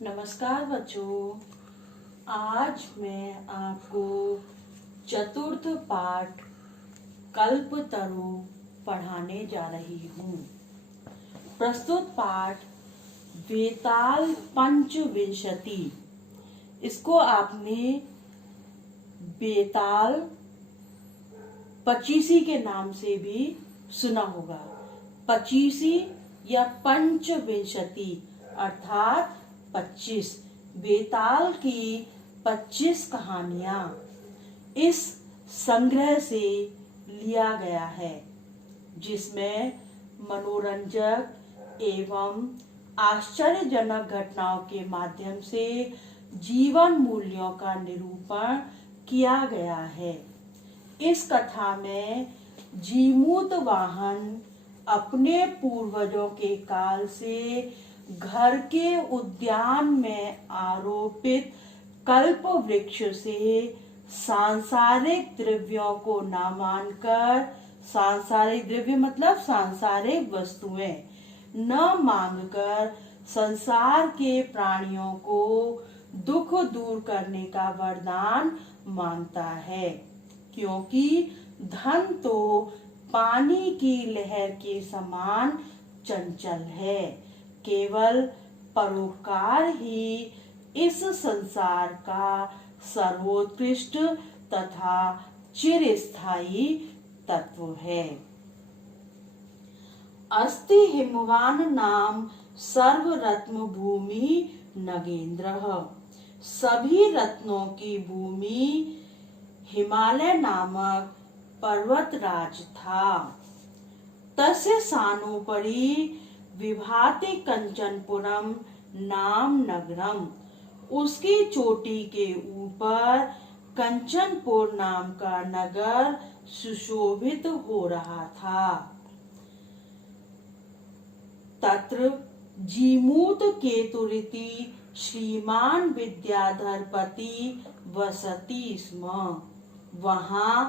नमस्कार बच्चों, आज मैं आपको चतुर्थ पाठ कल्पतरु पढ़ाने जा रही हूँ। प्रस्तुत पाठ वेताल पंचविंशति, इसको आपने बेताल पचीसी के नाम से भी सुना होगा। पचीसी या पंचविंशति अर्थात 25। बेताल की 25 कहानियां इस संग्रह से लिया गया है, जिसमें मनोरंजक एवं आश्चर्यजनक घटनाओं के माध्यम से जीवन मूल्यों का निरूपण किया गया है। इस कथा में जीमूत वाहन अपने पूर्वजों के काल से घर के उद्यान में आरोपित कल्प वृक्ष से सांसारिक द्रव्यों को न मानकर, सांसारिक द्रव्य मतलब सांसारिक वस्तुएं न मांगकर संसार के प्राणियों को दुख दूर करने का वरदान मांगता है, क्योंकि धन तो पानी की लहर के समान चंचल है। केवल परोपकार ही इस संसार का सर्वोत्कृष्ट तथा चिरस्थायी तत्व है। अस्ति हिमवान नाम सर्व रत्न भूमि नगेंद्र, सभी रत्नों की भूमि हिमालय नामक पर्वतराज था। तस्य सानुपरि विभाति कंचनपुरम नाम नगरम, उसकी चोटी के ऊपर कंचनपुर नाम का नगर सुशोभित हो रहा था। तत्र जीमूत केतुरिति श्रीमान विद्याधरपति वसति स्म, वहां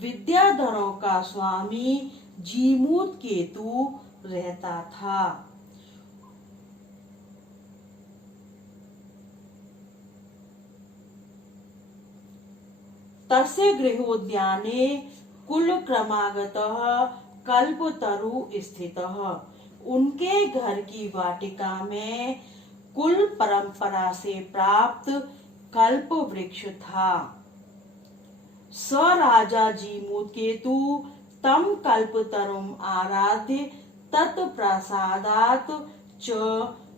विद्याधरों का स्वामी जीमूत केतु रहता था। तस्य गृहोद्याने कुल क्रमागतः कल्पतरु स्थितः, उनके घर की वाटिका में कुल परंपरा से प्राप्त कल्प वृक्ष था। स राजा जीमूत केतु तम कल्पतरुम आराध्य तत्प्रसादात् च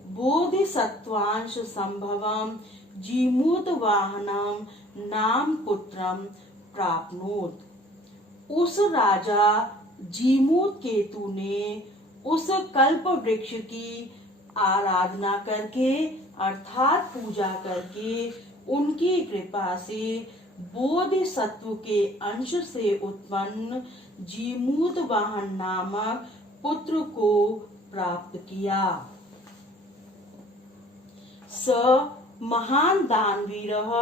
बोधिसत्वांश संभवम जीमूत वाहनम नाम पुत्रम प्राप्नोत। उस राजा जीमूत केतु ने उस कल्प वृक्ष की आराधना करके अर्थात पूजा करके उनकी कृपा से बोधिसत्व के अंश से उत्पन्न जीमूत वाहन नामक पुत्र को प्राप्त किया। स महान दानवीरः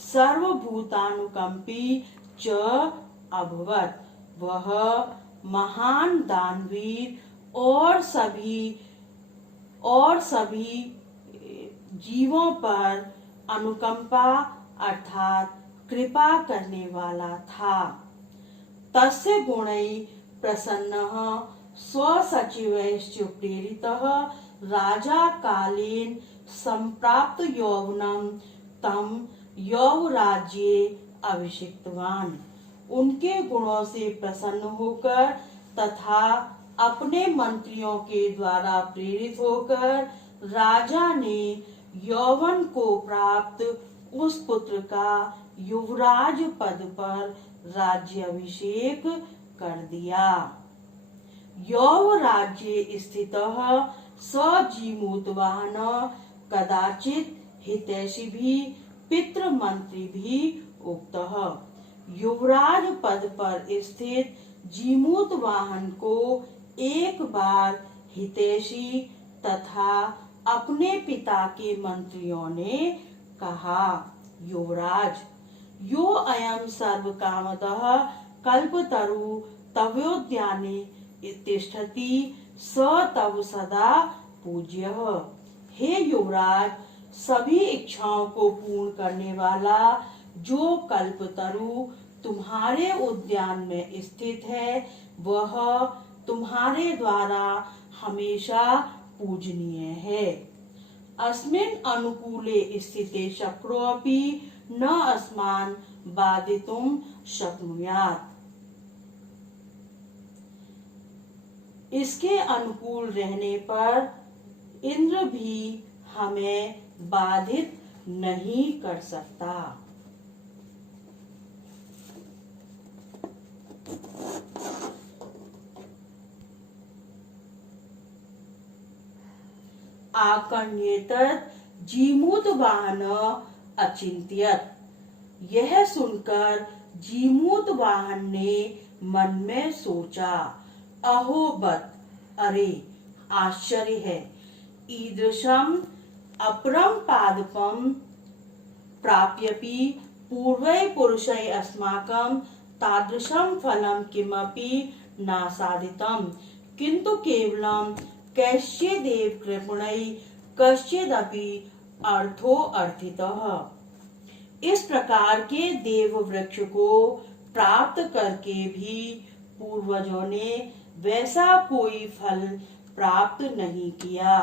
सर्वभूतानुकंपी च अभवत्, वह महान दानवीर और सभी जीवों पर अनुकंपा अर्थात कृपा करने वाला था। तस्य गुणै प्रसन्नः स्वसचिवैश्च प्रेरितः राजा कालेन संप्राप्त यौवनम तम यौवराज्ये अभिषिक्तवान, उनके गुणों से प्रसन्न होकर तथा अपने मंत्रियों के द्वारा प्रेरित होकर राजा ने यौवन को प्राप्त उस पुत्र का युवराज पद पर राज्याभिषेक कर दिया। यौवराज्ये स्थितः स जीमूतवाहन कदाचित हितैषिभी पितृ मंत्री भी उक्तः। युवराज पद पर स्थित जीमूत वाहन को एक बार हितैषी तथा अपने पिता के मंत्रियों ने कहा, युवराज, यो अयम सर्व कामतः कल्पतरु तवोद्याने तिष्ठति स तव सदा पूज्यः। हे युवराज, सभी इच्छाओं को पूर्ण करने वाला जो कल्पतरु तुम्हारे उद्यान में स्थित है, वह तुम्हारे द्वारा हमेशा पूजनीय है। अस्मिन् अनुकूले स्थिते शक्रोऽपि न अस्मान् बाधितुं शक्नुयात्। इसके अनुकूल रहने पर इंद्र भी हमें बाधित नहीं कर सकता। आकर्ण्येतत् जीमूत वाहन अचिंत्यत। यह सुनकर जीमूत वाहन ने मन में सोचा, अहो बत, अरे आश्चर्य है, ईदृशम अपरम पादपम प्राप्यपि पूर्वै पुरुषै अस्माकं तादृशं फलं किमपि न साधितम्, किन्तु केवलं कैश्चिदेव कृपणै कश्चिदपि अर्थो अर्थितः। इस प्रकार के देव वृक्ष को प्राप्त करके भी पूर्वजों ने वैसा कोई फल प्राप्त नहीं किया,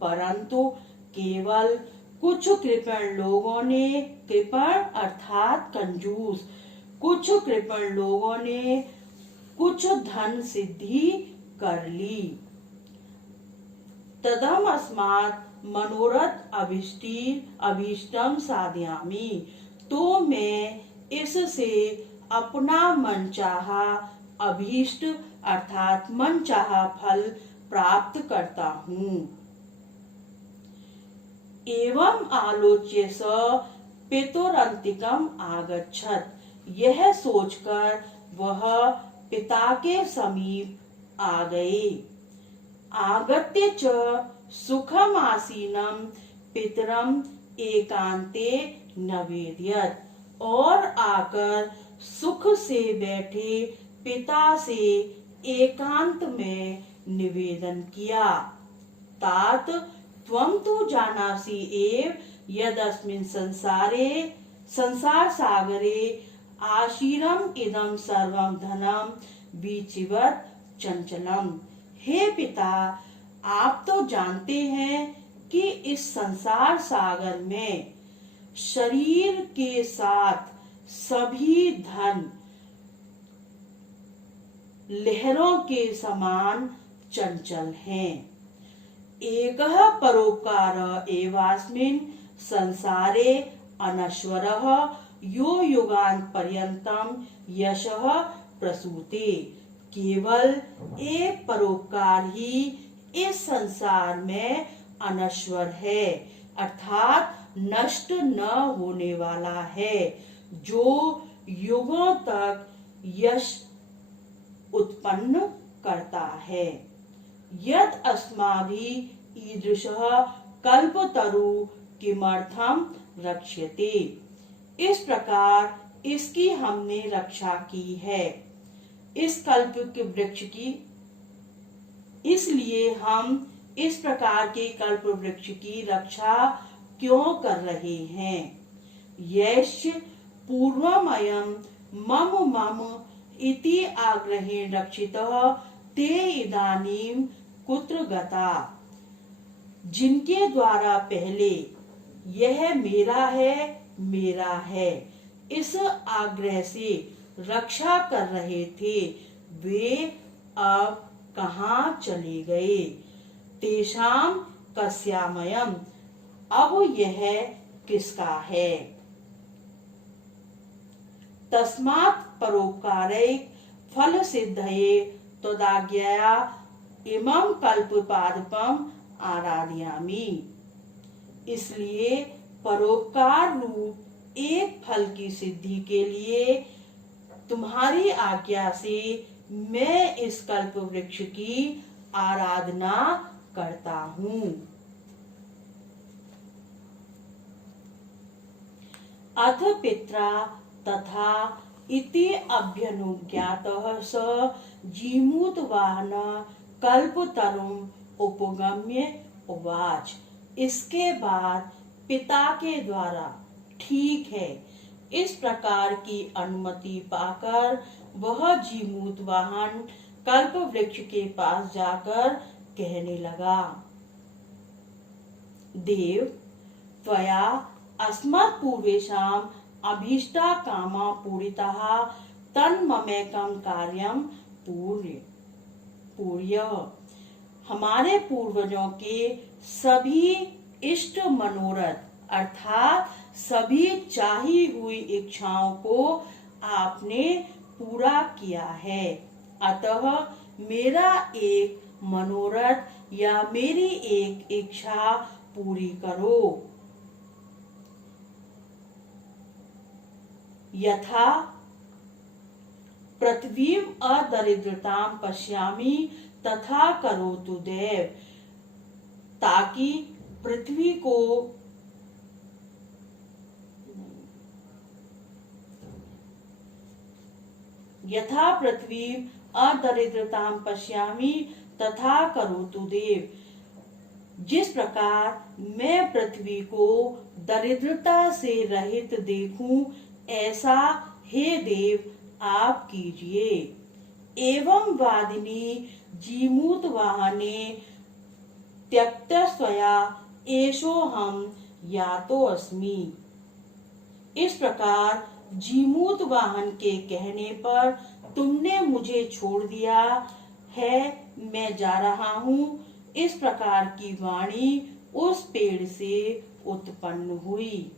परंतु केवल कुछ कृपण लोगों ने, कृपण अर्थात कंजूस, कुछ कृपण लोगों ने कुछ धन सिद्धि कर ली। तदम अस्मात् मनोरथ अभीष्टम साधयामि, तो मैं इससे अपना मनचाहा अभीष्ट अर्थात मनचाहा फल प्राप्त करता हूँ। एवं आलोच्य स पितुरंतिकम आगच्छत। यह सोचकर वह पिता के समीप आ गए। आगत्य च सुखम आसीनम पितरम एकांते नवेद्यत। और आकर सुख से बैठे पिता से एकांत में निवेदन किया। तात त्वं तु जानासि एव यदस्मिन् संसार सागरे आशीरम इदं सर्वं धनम बीचिवत चंचलम। हे पिता, आप तो जानते हैं कि इस संसार सागर में शरीर के साथ सभी धन लहरों के समान चंचल हैं। एकः परोपकारः एवास्मिन् संसारे अनश्वरः यो युगांत पर्यंतम यशः प्रसूते। केवल एक परोपकार ही इस संसार में अनश्वर है, अर्थात नष्ट न होने वाला है, जो युगों तक यश उत्पन्न करता है। यद अस्माभिः ईदृशः कल्पतरु किमर्थम रक्ष्यते। इस प्रकार इसकी हमने रक्षा की है, इस कल्प के वृक्ष की। इसलिए हम इस प्रकार के कल्प वृक्ष की रक्षा क्यों कर रहे हैं। यश्च पूर्वमयं मम मम इति आग्रहेण रक्षितः ते इदानीं कुत्र गता। जिनके द्वारा पहले यह मेरा है इस आग्रह से रक्षा कर रहे थे, वे अब कहाँ चले गए। तेषां कस्यामयम्, अब यह किसका है। तस्मात् परोपकारैः फल सिद्धये त्वदाज्ञया इमं कल्पपादपम आराधयामि। इसलिए परोपकार रूप एक फल की सिद्धि के लिए तुम्हारी आज्ञा से मैं इस कल्प वृक्ष की आराधना करता हूँ। अथ पित्रा तथा इति अभ्यनुज्ञातः स जीमूतवाहन कल्पतरुम् उपगम्य उवाच। इसके बाद पिता के द्वारा। ठीक है। इस प्रकार की अनुमति पाकर वह जीमूत वाहन कल्प वृक्ष के पास जाकर कहने लगा, देव, त्वया अस्मत् पूर्वेषाम् अभीष्टा कामा पूरिताः तन्ममेकं कार्यं पूर्य। हमारे पूर्वजों के सभी इष्ट मनोरथ अर्थात सभी चाही हुई इच्छाओं को आपने पूरा किया है, अतः मेरा एक मनोरथ या मेरी एक इच्छा पूरी करो। यथा पृथ्वीं अदरिद्रतां पश्यामि तथा करोतु देव, ताकि पृथ्वी को यथा पृथ्वी अदरिद्रतां पश्यामि तथा करोतु देव, जिस प्रकार मैं पृथ्वी को दरिद्रता से रहित देखूं, ऐसा हे देव आप कीजिए। एवं वादिनी जीमूत वाहने त्यक्त स्वया एषो हम यातो अस्मि। इस प्रकार जीमूत वाहन के कहने पर तुमने मुझे छोड़ दिया है, मैं जा रहा हूँ। इस प्रकार की वाणी उस पेड़ से उत्पन्न हुई।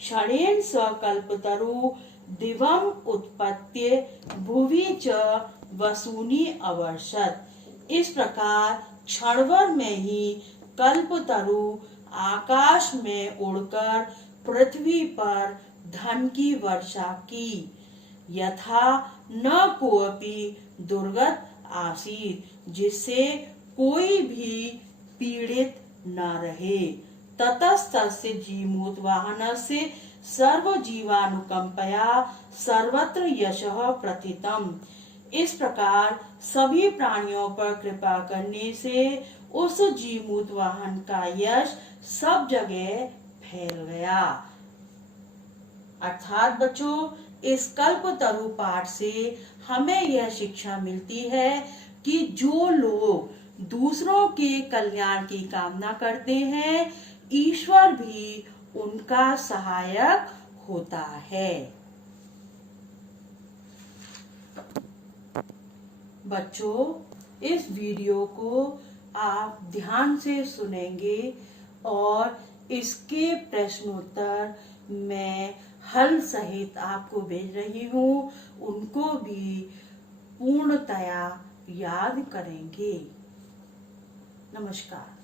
क्षणेन सकल्पतरु दिवम उत्पत्य भुवि च वसूनि अवर्षत। इस प्रकार क्षणभर में ही कल्पतरु आकाश में उड़कर पृथ्वी पर धन की वर्षा की। यथा न कोऽपि दुर्गत आसीत्, जिससे कोई भी पीड़ित न रहे। ततस्तस्य जीमूत वाहनस्य सर्वजीवानुकंपया सर्वत्र यशः प्रथितम्। इस प्रकार सभी प्राणियों पर कृपा करने से उस जीमूत वाहन का यश सब जगह फैल गया। अर्थात बच्चों, इस कल्पतरु पाठ से हमें यह शिक्षा मिलती है कि जो लोग दूसरों के कल्याण की कामना करते हैं, ईश्वर भी उनका सहायक होता है। बच्चों, इस वीडियो को आप ध्यान से सुनेंगे और इसके प्रश्नोत्तर मैं हल सहित आपको भेज रही हूँ, उनको भी पूर्णतया याद करेंगे। नमस्कार।